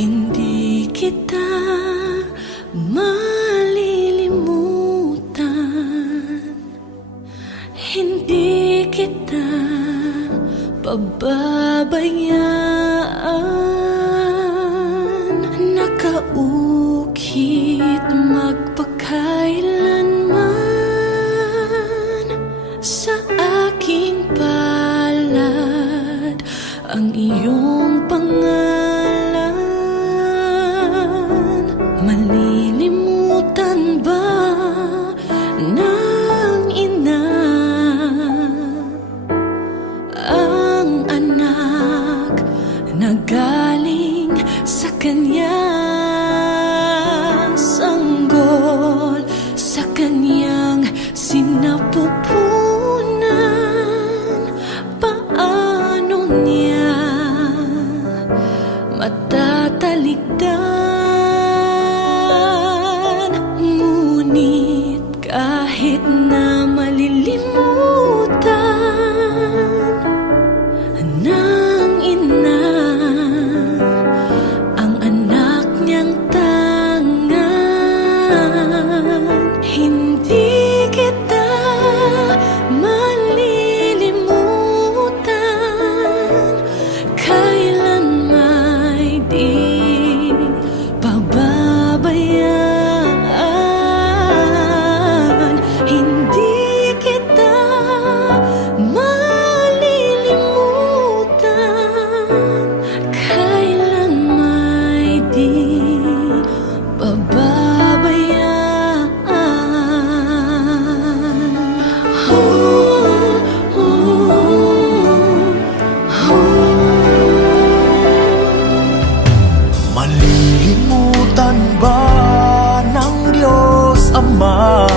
Hindi kita malilimutan, hindi kita pababayaan. Nakaukit magpakailanman sa aking palad ang iyong pangalan. Malilimutan ba ng ina ang anak na galing sa kanyang sanggol, sa kanyang sinapupunan? Paano niya matatalikdan? Ngunit kahit na malilimutan ng ina ang anak niyang tangan, hindi kita malilimutan, kailan may di pababayaan. Hindi kita malilimutan, kailan may di pababayaan. Malilimutan ba ng Diyos Ama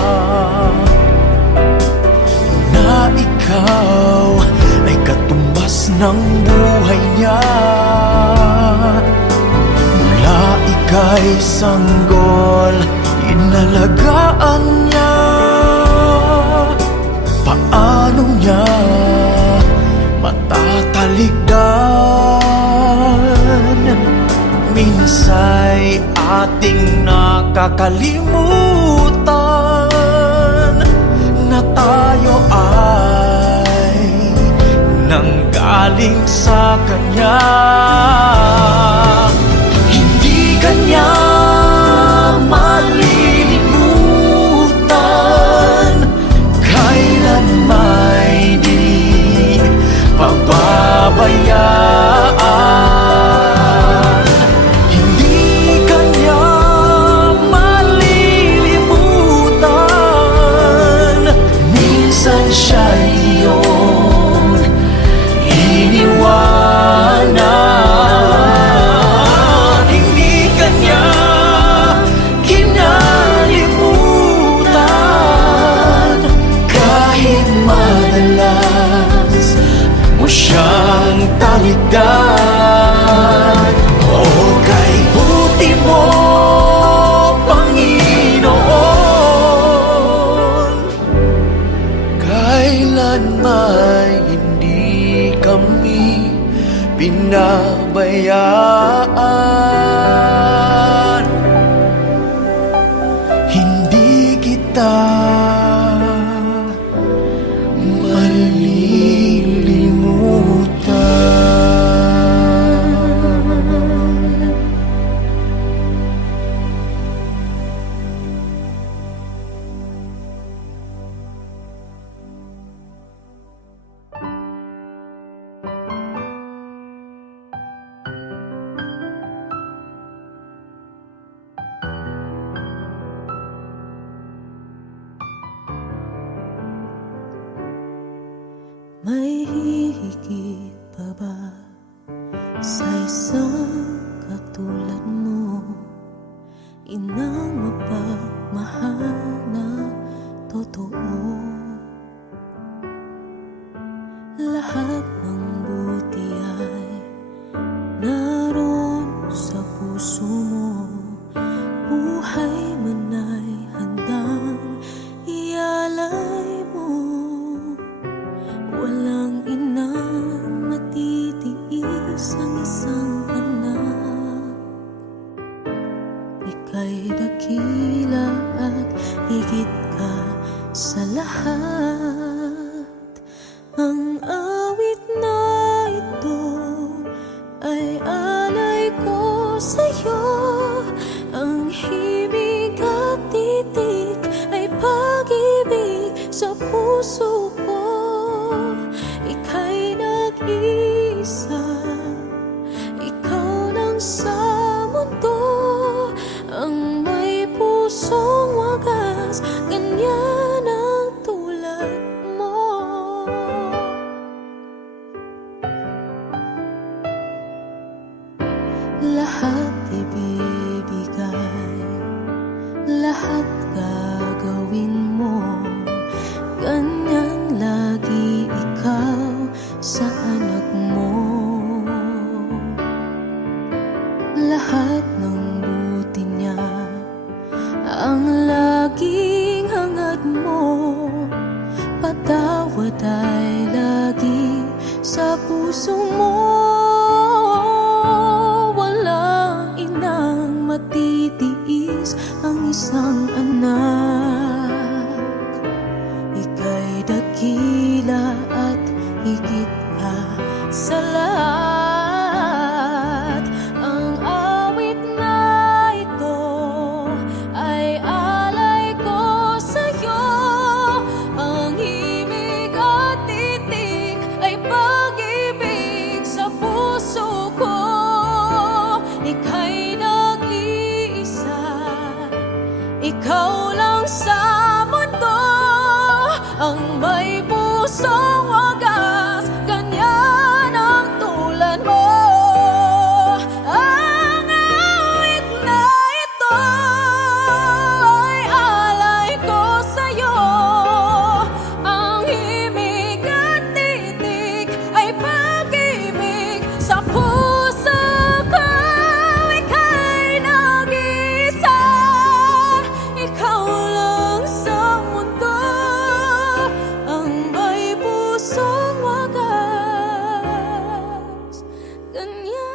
na ikaw ay katumbas ng buhay niya? Mula ika'y sanggol, inalagaan niya. Paano niya matatalikdan? Minsa'y ating nakakalimutan na tayo ay nanggaling sa Kanya. Hindi Kanya malilimutan, kailan may di pababayaan. Siya'y iyong iniwanan, hindi Kanya kinalimutan, kahit madalas mo siyang talikdan. O kay buti mo, kailan may hindi kami pinabayaan. Hindi kita malilimutan. May hihigit pa ba sa isang katulad mo? Inang mapagmahal na totoo. Lahat ng buti ay naroon sa puso mo. Buhay man ay handang ialay mo. Walang inang matitiis ang isang anak sa mundo ang may pusong wagas, ganyan ang tulad mo. Lahat ibibigay, lahat gagawin mo, ganyan lagi ikaw sa anak mo. Lahat ng buti niya ang laging hangad mo, patawad ay lagi sa puso mo. Walang inang matitiis ang isang anak. Ika'y dakila at higit pa sa lahat. Ang awit na ito ay alay ko sa'yo. Ang himig at titik ay pag-ibig sa puso ko. Ika'y nag-iisa, ikaw lang sa mundo ang may pusong wagas, ganyan ang tulad mo. Ang awit na ito ay alay ko sa'yo. Ang himig at titik ay pag-ibig sa puso ko. Ika'y nag-iisa, ikaw lang sa mundo ang may pusong wagas, ganyan